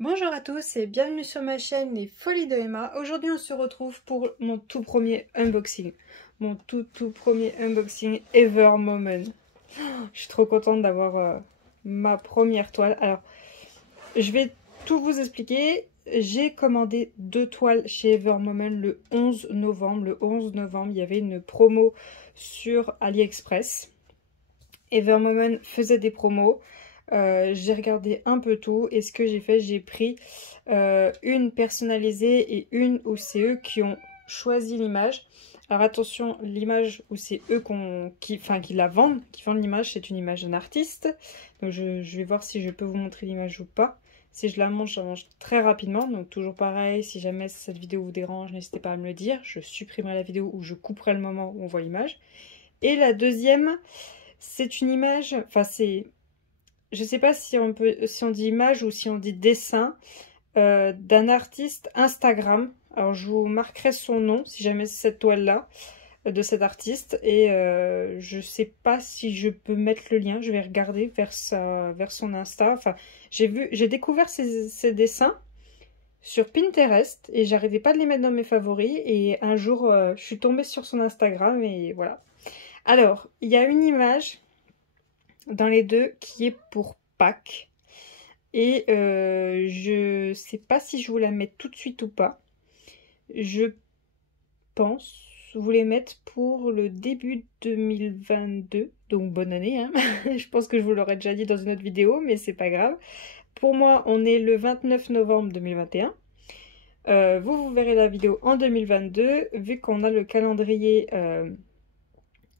Bonjour à tous et bienvenue sur ma chaîne Les Folies de Emma. Aujourd'hui on se retrouve pour mon tout premier unboxing. Mon tout premier unboxing ever moment. Je suis trop contente d'avoir ma première toile. Alors, je vais tout vous expliquer. J'ai commandé 2 toiles chez Evermoment le 11 novembre. Le 11 novembre, il y avait une promo sur AliExpress. Evermoment faisait des promos. J'ai regardé un peu tout et ce que j'ai fait, j'ai pris une personnalisée et une où c'est eux qui ont choisi l'image. Alors attention, l'image où c'est eux qui la vendent, qui vendent l'image, c'est une image d'un artiste. Donc je vais voir si je peux vous montrer l'image ou pas. Si je la montre très rapidement. Donc toujours pareil, si jamais cette vidéo vous dérange, n'hésitez pas à me le dire. Je supprimerai la vidéo ou je couperai le moment où on voit l'image. Et la deuxième, c'est une image, je sais pas si on dit image ou si on dit dessin d'un artiste Instagram. Alors je vous marquerai son nom si jamais c'est cette toile-là de cet artiste. Et je sais pas si je peux mettre le lien. Je vais regarder vers son Insta. Enfin, j'ai découvert ses dessins sur Pinterest et j'arrivais pas de les mettre dans mes favoris. Et un jour, je suis tombée sur son Instagram et voilà. Alors, il y a une image dans les deux qui est pour Pâques. Et je sais pas si je vous la mets tout de suite ou pas. Je pense vous les mettre pour le début 2022. Donc bonne année, hein. Je pense que je vous l'aurais déjà dit dans une autre vidéo, mais c'est pas grave. Pour moi, on est le 29 novembre 2021. Vous verrez la vidéo en 2022, vu qu'on a le calendrier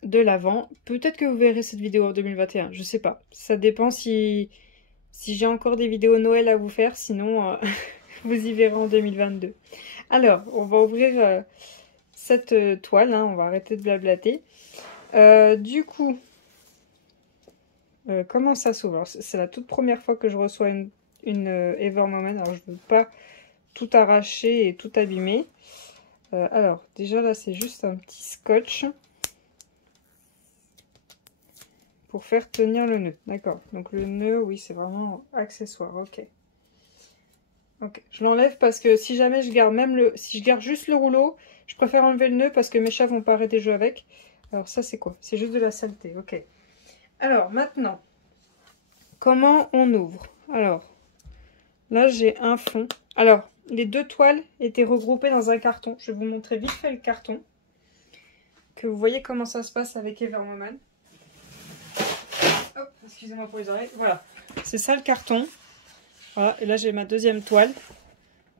de l'avant. Peut-être que vous verrez cette vidéo en 2021, je sais pas. Ça dépend si j'ai encore des vidéos Noël à vous faire, sinon vous y verrez en 2022. Alors, on va ouvrir cette toile, hein, on va arrêter de blablater. Du coup, comment ça s'ouvre? C'est la toute première fois que je reçois une Evermoment, alors je ne veux pas tout arracher et tout abîmer. Alors, déjà là, c'est juste un petit scotch pour faire tenir le nœud. D'accord, donc le nœud, oui, c'est vraiment accessoire, ok. Ok, je l'enlève parce que si jamais je garde si je garde juste le rouleau, je préfère enlever le nœud parce que mes chats vont pas arrêter de jouer avec. Alors ça c'est quoi? C'est juste de la saleté, ok. Alors maintenant, comment on ouvre? Alors, là j'ai un fond. Alors, les 2 toiles étaient regroupées dans un carton. Je vais vous montrer vite fait le carton. Que vous voyez comment ça se passe avec Evermoment. Hop, excusez-moi pour les oreilles. Voilà, c'est ça le carton. Voilà, et là j'ai ma deuxième toile.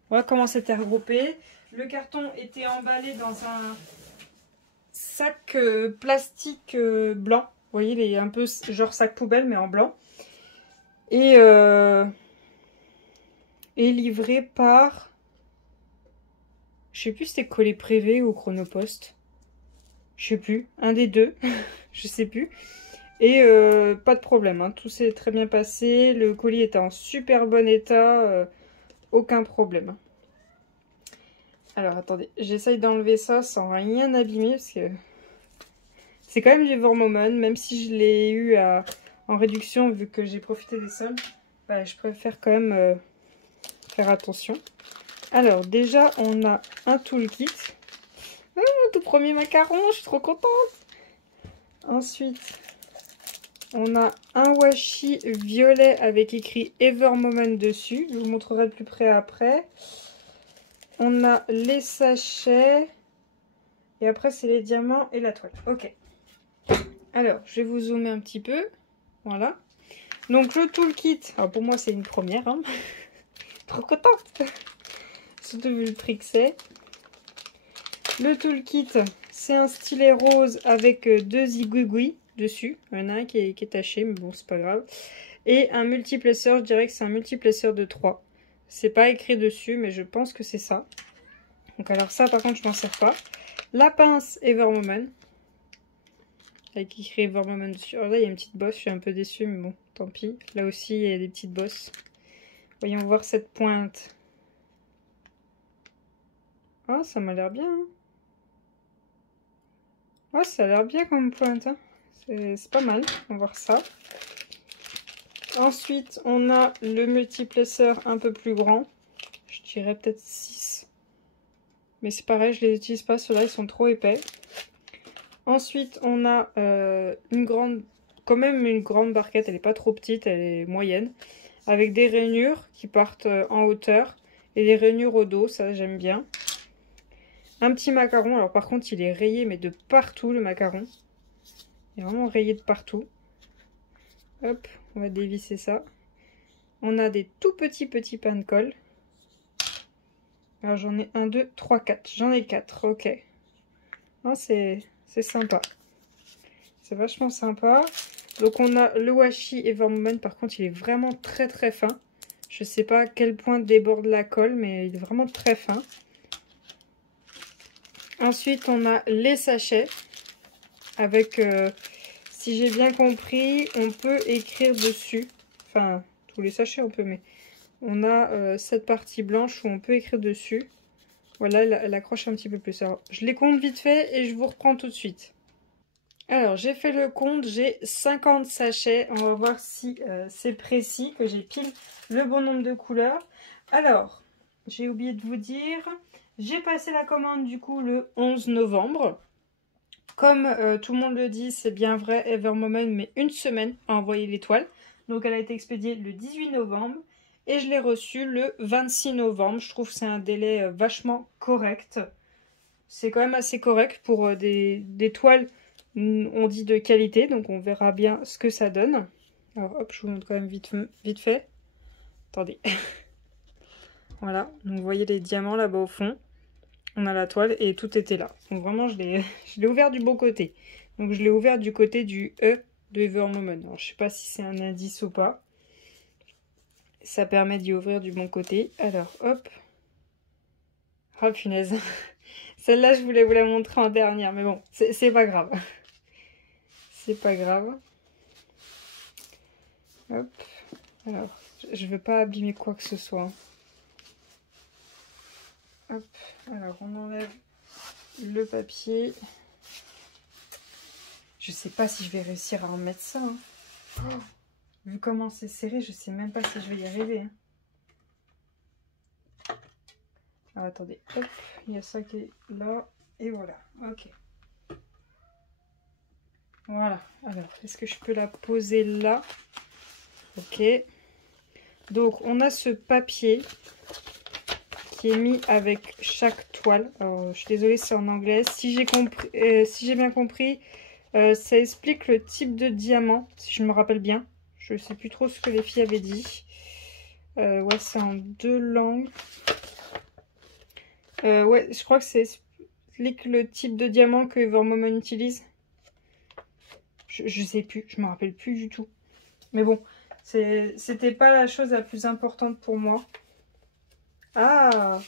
Voilà comment c'était regroupé. Le carton était emballé dans un sac plastique blanc. Vous voyez, il est un peu genre sac poubelle mais en blanc. Et livré par... Je sais plus si c'était Colis Privé ou Chronopost. Je sais plus. Un des deux. Je sais plus. Et pas de problème, hein. Tout s'est très bien passé. Le colis était en super bon état. Aucun problème. Alors attendez, j'essaye d'enlever ça sans rien abîmer parce que c'est quand même du Evermoment, même si je l'ai eu en réduction vu que j'ai profité des soldes. Bah, je préfère quand même faire attention. Alors déjà on a un toolkit. Tout premier macaron, je suis trop contente. Ensuite on a un washi violet avec écrit Evermoment dessus. Je vous montrerai de plus près après. On a les sachets. Et après, c'est les diamants et la toile. Ok. Alors, je vais vous zoomer un petit peu. Voilà. Donc, le toolkit. Alors, pour moi, c'est une première. Hein. Trop contente. Surtout vu le prix que c'est. Le toolkit, c'est un stylet rose avec 2 zigouigouis dessus. Il y en a un qui est taché, mais bon, c'est pas grave. Et un multiplesseur, je dirais que c'est un multiplesseur de 3. C'est pas écrit dessus, mais je pense que c'est ça. Donc, alors ça, par contre, je m'en sers pas. La pince Evermoment. Avec écrit Evermoment dessus. Alors là, il y a une petite bosse. Je suis un peu déçue, mais bon, tant pis. Là aussi, il y a des petites bosses. Voyons voir cette pointe. Ah, ça m'a l'air bien. Hein. Ouais, ça a l'air bien comme pointe. Hein. C'est pas mal. On va voir ça. Ensuite, on a le multiplesseur un peu plus grand. Je dirais peut-être 6. Mais c'est pareil, je les utilise pas. Ceux-là, ils sont trop épais. Ensuite, on a quand même une grande barquette. Elle n'est pas trop petite, elle est moyenne. Avec des rainures qui partent en hauteur. Et des rainures au dos, ça j'aime bien. Un petit macaron. Alors par contre, il est rayé, mais de partout, le macaron. Il est vraiment rayé de partout. Hop, on va dévisser ça. On a des tout petits pains de colle. Alors j'en ai 1, 2, 3, 4. J'en ai 4, ok. C'est sympa. C'est vachement sympa. Donc on a le washi Evermoment. Par contre, il est vraiment très très fin. Je sais pas à quel point déborde la colle, mais il est vraiment très fin. Ensuite, on a les sachets. Avec, si j'ai bien compris, on peut écrire dessus. Enfin, tous les sachets on peut, mais on a cette partie blanche où on peut écrire dessus. Voilà, elle accroche un petit peu plus. Alors, je les compte vite fait et je vous reprends tout de suite. Alors, j'ai fait le compte, j'ai 50 sachets. On va voir si c'est précis, que j'ai pile le bon nombre de couleurs. Alors, j'ai oublié de vous dire, j'ai passé la commande du coup le 11 novembre. Comme tout le monde le dit, c'est bien vrai, Evermoment met une semaine à envoyer l'étoile. Donc elle a été expédiée le 18 novembre et je l'ai reçue le 26 novembre. Je trouve que c'est un délai vachement correct. C'est quand même assez correct pour des toiles, on dit de qualité, donc on verra bien ce que ça donne. Alors hop, je vous montre quand même vite fait. Attendez. Voilà, donc vous voyez les diamants là-bas au fond. On a la toile et tout était là. Donc vraiment, je l'ai ouvert du bon côté. Donc je l'ai ouvert du côté du E de Evermoment. Alors je sais pas si c'est un indice ou pas. Ça permet d'y ouvrir du bon côté. Alors hop. Oh punaise. Celle-là, je voulais vous la montrer en dernière. Mais bon, c'est pas grave. C'est pas grave. Hop. Alors, je veux pas abîmer quoi que ce soit. Hop. Alors on enlève le papier. Je sais pas si je vais réussir à en mettre ça. Hein. Oh, vu comment c'est serré, je sais même pas si je vais y arriver. Hein. Alors, attendez, hop, il y a ça qui est là. Et voilà, ok. Voilà, alors, est-ce que je peux la poser là? Ok. Donc, on a ce papier qui est mis avec chaque toile. Alors, je suis désolée, c'est en anglais. Si j'ai bien compris, ça explique le type de diamant, si je me rappelle bien. Je sais plus trop ce que les filles avaient dit. Ouais, c'est en 2 langues. Ouais, je crois que ça explique le type de diamant que Evermoment utilise. Je sais plus, je me rappelle plus du tout. Mais bon, c'était pas la chose la plus importante pour moi. Ah!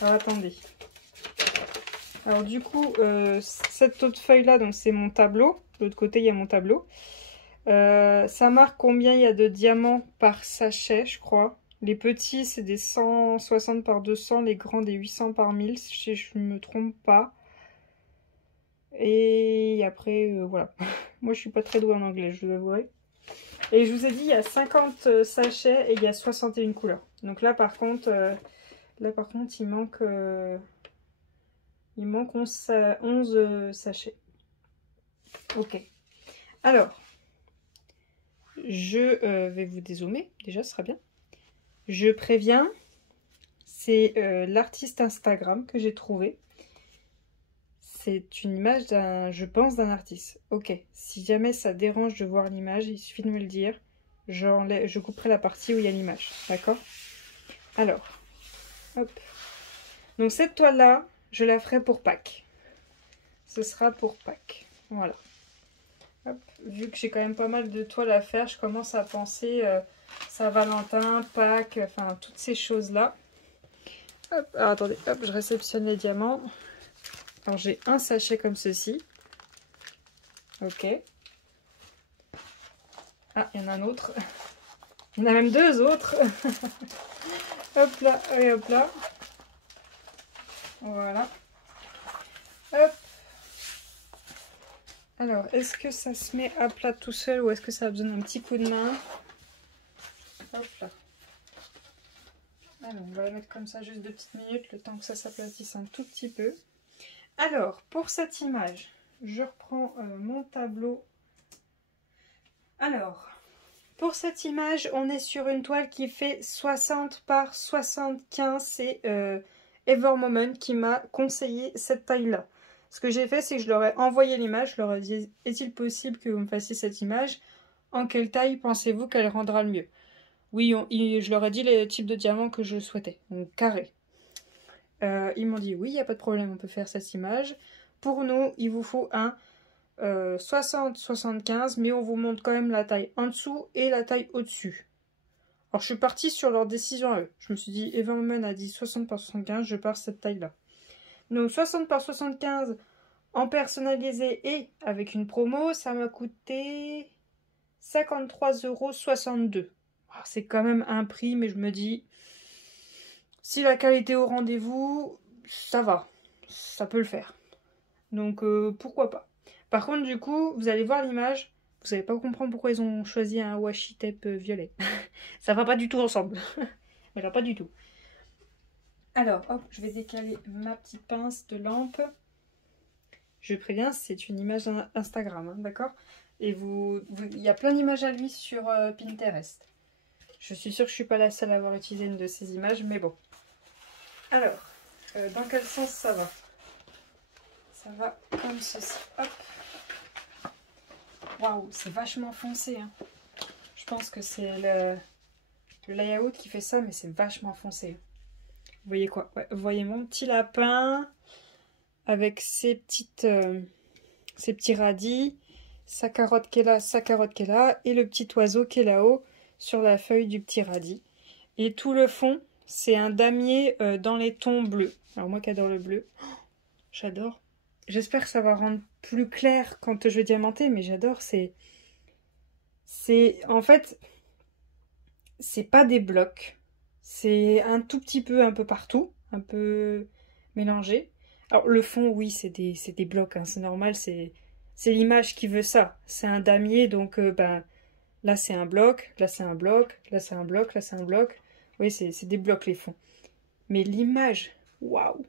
Alors, attendez. Alors du coup, cette autre feuille là, donc c'est mon tableau. De l'autre côté, il y a mon tableau. Ça marque combien il y a de diamants par sachet, je crois. Les petits, c'est des 160 par 200. Les grands, des 800 par 1000, si je ne me trompe pas. Et après, voilà. Moi, je suis pas très douée en anglais, je vous avouerai. Et je vous ai dit, il y a 50 sachets et il y a 61 couleurs. Donc là, par contre, il manque 11 sachets. Ok. Alors, je vais vous dézoomer. Déjà, ce sera bien. Je préviens, c'est l'artiste Instagram que j'ai trouvé. C'est une image je pense, d'un artiste. Ok, si jamais ça dérange de voir l'image, il suffit de me le dire. Je couperai la partie où il y a l'image. D'accord? Alors, hop. Donc cette toile-là, je la ferai pour Pâques. Ce sera pour Pâques. Voilà. Hop. Vu que j'ai quand même pas mal de toiles à faire, je commence à penser Saint-Valentin, Pâques, enfin toutes ces choses-là. Hop, alors attendez, hop, je réceptionne les diamants. Alors j'ai un sachet comme ceci. Ok. Ah, il y en a un autre. Il y en a même 2 autres. Hop là, et hop là. Voilà. Hop. Alors, est-ce que ça se met à plat tout seul ou est-ce que ça a besoin d'un petit coup de main? Hop là. Alors, on va la mettre comme ça juste 2 petites minutes, le temps que ça s'aplatisse un tout petit peu. Alors, pour cette image, je reprends mon tableau. Alors, pour cette image, on est sur une toile qui fait 60 par 75. C'est Evermoment qui m'a conseillé cette taille-là. Ce que j'ai fait, c'est que je leur ai envoyé l'image. Je leur ai dit, est-il possible que vous me fassiez cette image? En quelle taille pensez-vous qu'elle rendra le mieux? Oui, je leur ai dit les types de diamants que je souhaitais, donc carré. Ils m'ont dit oui, il n'y a pas de problème, on peut faire cette image. Pour nous, il vous faut un 60-75, mais on vous montre quand même la taille en dessous et la taille au-dessus. Alors je suis partie sur leur décision à eux. Je me suis dit, Evermoment a dit 60 par 75, je pars cette taille-là. Donc 60 par 75 en personnalisé et avec une promo, ça m'a coûté 53,62 €. C'est quand même un prix, mais je me dis, si la qualité est au rendez-vous, ça va, ça peut le faire. Donc pourquoi pas. Par contre, du coup, vous allez voir l'image, vous n'allez pas comprendre pourquoi ils ont choisi un washi tape violet. Ça va pas du tout ensemble. Mais là, pas du tout. Alors, hop, je vais décaler ma petite pince de lampe. Je préviens, c'est une image Instagram, hein, d'accord? Et il y a plein d'images à lui sur Pinterest. Je suis sûre que je suis pas la seule à avoir utilisé une de ces images, mais bon. Alors, dans quel sens ça va? Ça va comme ceci. Hop. Waouh, c'est vachement foncé. Hein. Je pense que c'est le layout qui fait ça, mais c'est vachement foncé. Vous voyez quoi? Ouais, vous voyez mon petit lapin avec ses petits radis, sa carotte qui est là, sa carotte qui est là, et le petit oiseau qui est là-haut sur la feuille du petit radis. Et tout le fond, c'est un damier dans les tons bleus. Alors moi qui adore le bleu, j'adore. J'espère que ça va rendre plus clair quand je vais diamanter, mais j'adore. En fait, c'est pas des blocs. C'est un tout petit peu un peu partout, un peu mélangé. Alors le fond, oui, c'est des blocs, hein, c'est normal, c'est l'image qui veut ça. C'est un damier, donc ben, là c'est un bloc, là c'est un bloc, là c'est un bloc, là c'est un bloc. Oui, c'est des blocs les fonds. Mais l'image, waouh!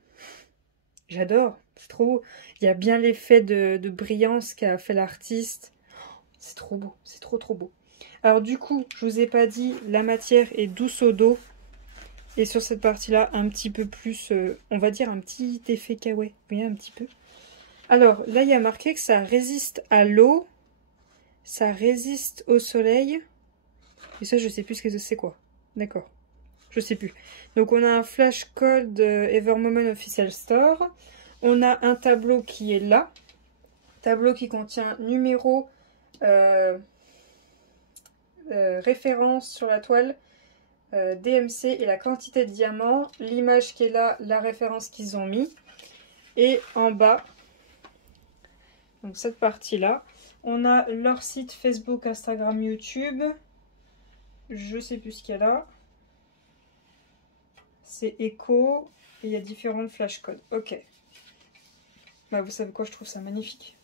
J'adore, c'est trop beau. Il y a bien l'effet de brillance qu'a fait l'artiste. C'est trop beau, c'est trop trop beau. Alors du coup, je vous ai pas dit, la matière est douce au dos. Et sur cette partie-là, un petit peu plus, on va dire un petit effet kawaii. Vous voyez, un petit peu. Alors là, il y a marqué que ça résiste à l'eau, ça résiste au soleil. Et ça, je sais plus ce que c'est quoi. D'accord. Je sais plus. Donc on a un flash code Evermoment Official Store. On a un tableau qui est là. Tableau qui contient numéro, référence sur la toile, DMC et la quantité de diamants. L'image qui est là, la référence qu'ils ont mis. Et en bas, donc cette partie-là, on a leur site Facebook, Instagram, YouTube. Je sais plus ce qu'il y a là. C'est Echo et il y a différentes flashcodes. Ok. Bah, vous savez quoi, je trouve ça magnifique.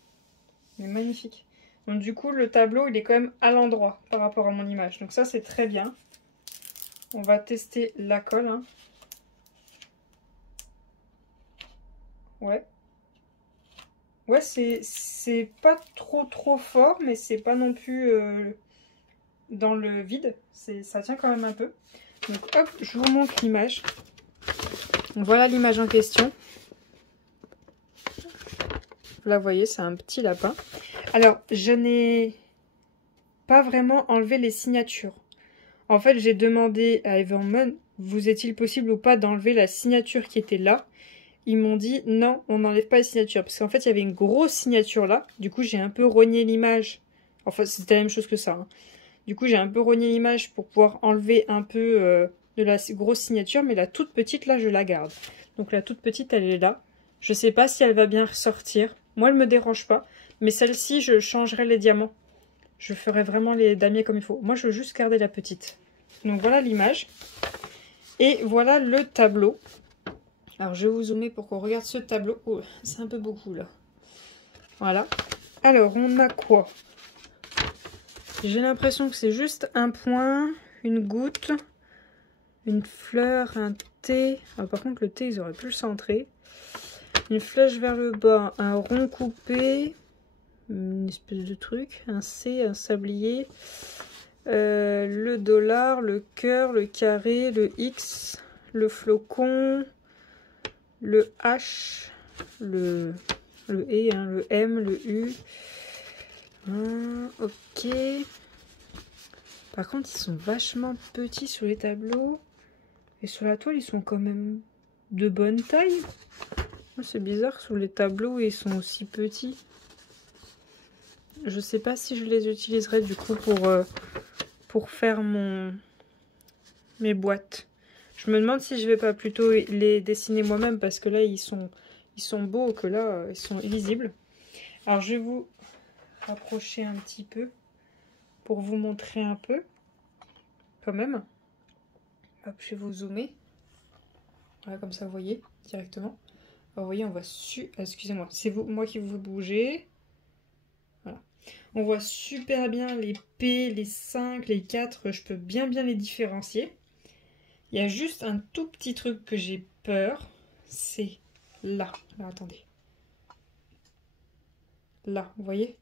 Mais magnifique. Donc du coup, le tableau, il est quand même à l'endroit par rapport à mon image. Donc ça, c'est très bien. On va tester la colle. Hein. Ouais. Ouais, c'est pas trop fort, mais c'est pas non plus dans le vide. Ça tient quand même un peu. Donc hop, je vous montre l'image. Voilà l'image en question. Vous la voyez, c'est un petit lapin. Alors, je n'ai pas vraiment enlevé les signatures. En fait, j'ai demandé à Evermoment, vous est-il possible ou pas d'enlever la signature qui était là? Ils m'ont dit, non, on n'enlève pas les signatures. Parce qu'en fait, il y avait une grosse signature là. Du coup, j'ai un peu rogné l'image. Enfin, c'était la même chose que ça. Hein. Du coup, j'ai un peu rogné l'image pour pouvoir enlever un peu de la grosse signature. Mais la toute petite, là, je la garde. Donc la toute petite, elle est là. Je sais pas si elle va bien ressortir. Moi, elle me dérange pas. Mais celle-ci, je changerai les diamants. Je ferai vraiment les damiers comme il faut. Moi, je veux juste garder la petite. Donc voilà l'image. Et voilà le tableau. Alors, je vais vous zoomer pour qu'on regarde ce tableau. Oh, c'est un peu beaucoup, là. Voilà. Alors, on a quoi? J'ai l'impression que c'est juste un point, une goutte, une fleur, un T. Ah, par contre, le T, ils auraient pu le centrer. Une flèche vers le bas, un rond coupé, une espèce de truc, un C, un sablier, le dollar, le cœur, le carré, le X, le flocon, le H, le E, hein, le M, le U. Ok. Par contre, ils sont vachement petits sur les tableaux. Et sur la toile, ils sont quand même de bonne taille. C'est bizarre, sur les tableaux, ils sont aussi petits. Je sais pas si je les utiliserai du coup pour faire mes boîtes. Je me demande si je vais pas plutôt les dessiner moi-même parce que là, ils sont beaux, que là, ils sont illisibles. Alors, je vais vous rapprocher un petit peu pour vous montrer un peu, quand même. Hop, je vais vous zoomer. Voilà, comme ça, vous voyez directement. Alors, vous voyez, on voit excusez-moi, c'est moi qui vous bougez. Voilà. On voit super bien les P, les 5, les 4. Je peux bien les différencier. Il y a juste un tout petit truc que j'ai peur. C'est là. Là, attendez. Là, vous voyez?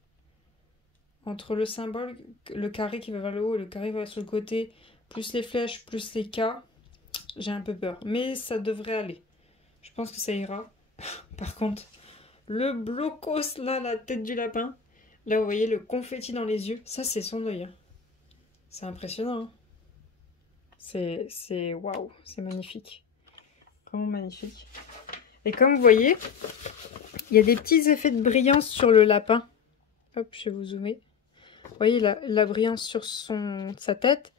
Entre le symbole, le carré qui va vers le haut et le carré qui va sur le côté, plus les flèches, plus les K, j'ai un peu peur. Mais ça devrait aller. Je pense que ça ira. Par contre, le blocos, là, la tête du lapin, là, vous voyez le confetti dans les yeux. Ça, c'est son œil. Hein. C'est impressionnant. Hein. C'est waouh, c'est magnifique. Vraiment magnifique. Et comme vous voyez, il y a des petits effets de brillance sur le lapin. Hop, je vais vous zoomer. Vous voyez la brillance sur sa tête,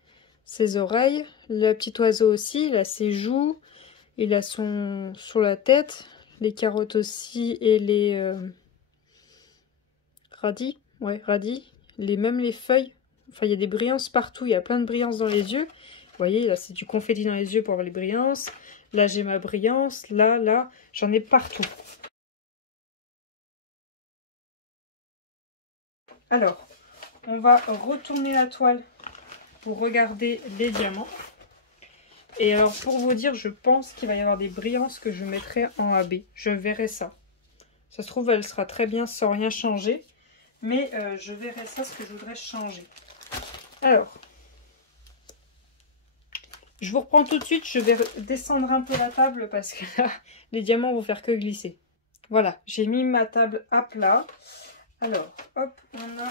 ses oreilles. Le petit oiseau aussi, il a ses joues. Il a sur la tête. Les carottes aussi et les radis. Ouais, radis. Même les feuilles. Enfin, il y a des brillances partout. Il y a plein de brillances dans les yeux. Vous voyez, là, c'est du confetti dans les yeux pour avoir les brillances. Là, j'ai ma brillance. Là, j'en ai partout. Alors, on va retourner la toile pour regarder les diamants. Et alors, pour vous dire, je pense qu'il va y avoir des brillances que je mettrai en AB. Je verrai ça. Ça se trouve, elle sera très bien sans rien changer. Mais je verrai ça, ce que je voudrais changer. Alors, je vous reprends tout de suite. Je vais descendre un peu la table parce que là, les diamants vont faire que glisser. Voilà, j'ai mis ma table à plat. Alors, hop, on a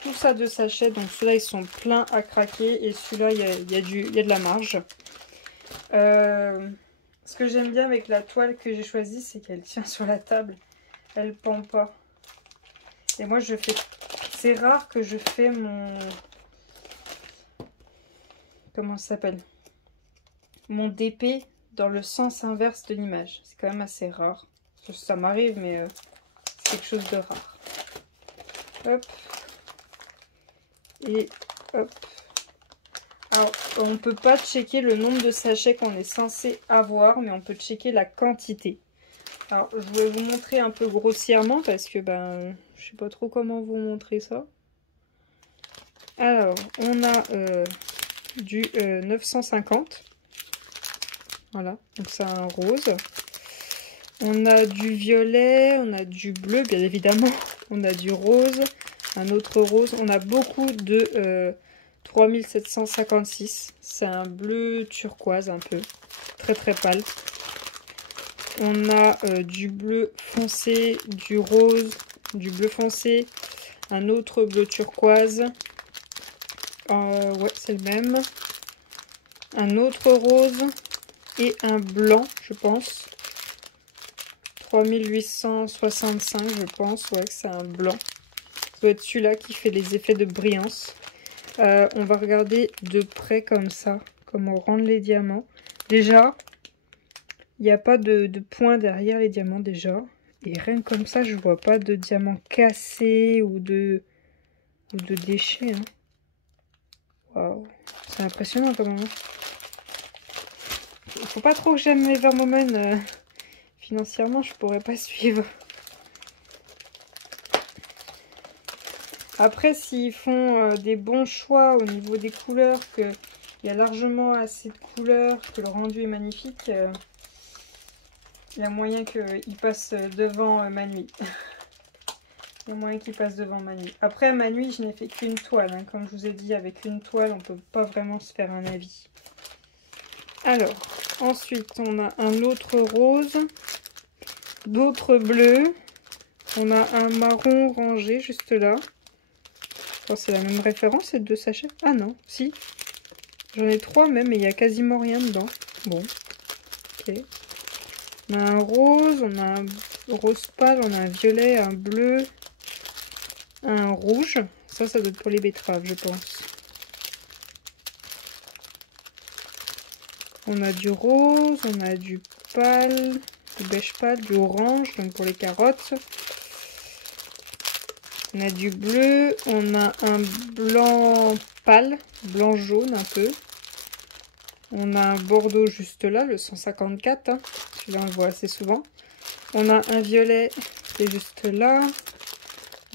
tout ça de sachets. Donc, ceux-là, ils sont pleins à craquer. Et celui-là, il y a de la marge. Ce que j'aime bien avec la toile que j'ai choisie, c'est qu'elle tient sur la table. Elle pend pas. Et moi, c'est rare que je fais mon... Comment ça s'appelle? Mon DP dans le sens inverse de l'image. C'est quand même assez rare. Ça m'arrive, mais c'est quelque chose de rare. Hop. Et hop. Alors, on ne peut pas checker le nombre de sachets qu'on est censé avoir, mais on peut checker la quantité. Alors, je vais vous montrer un peu grossièrement parce que je sais pas trop comment vous montrer ça. Alors, on a du 950. Voilà, donc c'est un rose. On a du violet, on a du bleu, bien évidemment. On a du rose, un autre rose. On a beaucoup de 3756. C'est un bleu turquoise un peu, très très pâle. On a du bleu foncé, du rose, du bleu foncé, un autre bleu turquoise. Ouais, c'est le même. Un autre rose et un blanc, je pense. 3865, je pense. Ouais, c'est un blanc. Ça doit être celui-là qui fait les effets de brillance. On va regarder de près comme ça, comment rendre les diamants. Déjà, il n'y a pas de points derrière les diamants déjà. Et rien que comme ça, je vois pas de diamants cassés ou de déchets. Hein. Waouh, c'est impressionnant quand même. Faut pas trop que j'aime Evermomen. Financièrement, je pourrais pas suivre. Après, s'ils font des bons choix au niveau des couleurs, qu'il y a largement assez de couleurs, que le rendu est magnifique, il y a moyen qu'il passe devant ma nuit. Il y a moyen qu'il passe devant ma nuit. Après, ma nuit, je n'ai fait qu'une toile. Hein. Comme je vous ai dit, avec une toile, on ne peut pas vraiment se faire un avis. Alors, ensuite, on a un autre rose, d'autres bleus. On a un marron orangé juste là. Je pense que c'est la même référence, ces deux sachets. Ah non, si. J'en ai 3 même, et il n'y a quasiment rien dedans. Bon, ok. On a un rose, on a un rose pâle, on a un violet, un bleu, un rouge. Ça doit être pour les betteraves, je pense. On a du rose, on a du pâle, du beige pâle, du orange, donc pour les carottes. On a du bleu, on a un blanc pâle, blanc jaune un peu. On a un bordeaux juste là, le 154. Hein. Celui-là, on le voit assez souvent. On a un violet qui est juste là.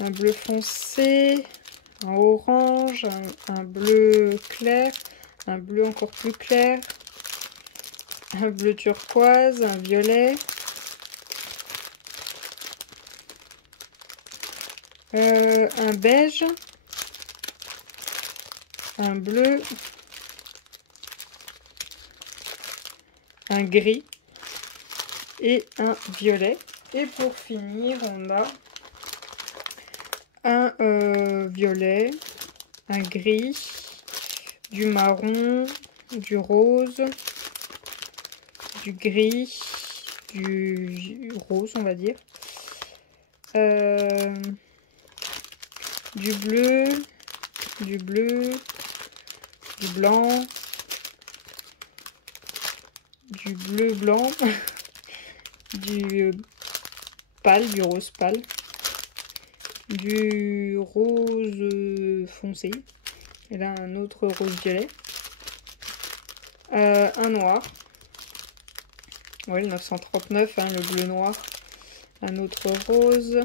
Un bleu foncé, un orange, un bleu clair, un bleu encore plus clair, un bleu turquoise, un violet. Un beige, un bleu, un gris et un violet. Et pour finir, on a un violet, un gris, du marron, du rose, du gris, du rose, on va dire. Du bleu, du blanc, du bleu blanc, du pâle, du rose pâle, du rose foncé, et là un autre rose violet, un noir, ouais, le 939, hein, le bleu noir, un autre rose,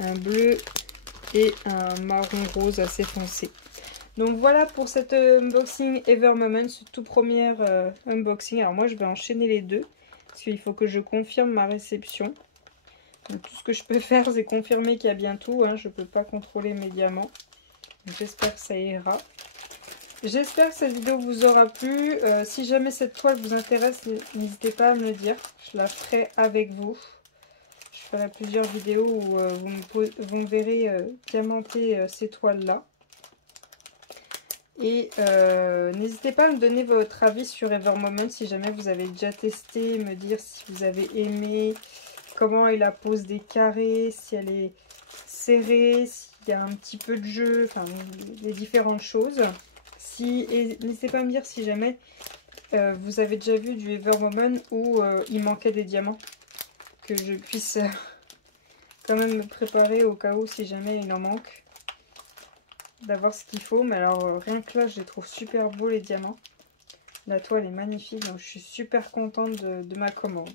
un bleu et un marron rose assez foncé. Donc voilà pour cet unboxing Evermoment, ce tout premier unboxing. Alors moi je vais enchaîner les deux, parce qu'il faut que je confirme ma réception. Donc tout ce que je peux faire c'est confirmer qu'il y a bien tout, hein. Je ne peux pas contrôler mes diamants. J'espère que ça ira. J'espère que cette vidéo vous aura plu. Si jamais cette toile vous intéresse, n'hésitez pas à me le dire. Je la ferai avec vous. Je ferai plusieurs vidéos où vous me verrez diamanter ces toiles-là. Et n'hésitez pas à me donner votre avis sur Evermoment si jamais vous avez déjà testé, me dire si vous avez aimé, comment est la pose des carrés, si elle est serrée, s'il y a un petit peu de jeu, enfin les différentes choses. Et n'hésitez pas à me dire si jamais vous avez déjà vu du Evermoment où il manquait des diamants, que je puisse quand même me préparer au cas où si jamais il en manque. D'avoir ce qu'il faut, mais alors rien que là je les trouve super beaux les diamants. La toile est magnifique, donc je suis super contente de ma commande.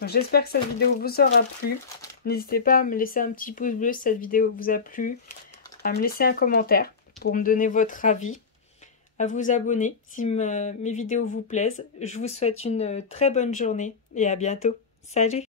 Donc j'espère que cette vidéo vous aura plu. N'hésitez pas à me laisser un petit pouce bleu si cette vidéo vous a plu, à me laisser un commentaire pour me donner votre avis, à vous abonner si mes vidéos vous plaisent. Je vous souhaite une très bonne journée et à bientôt. Salut!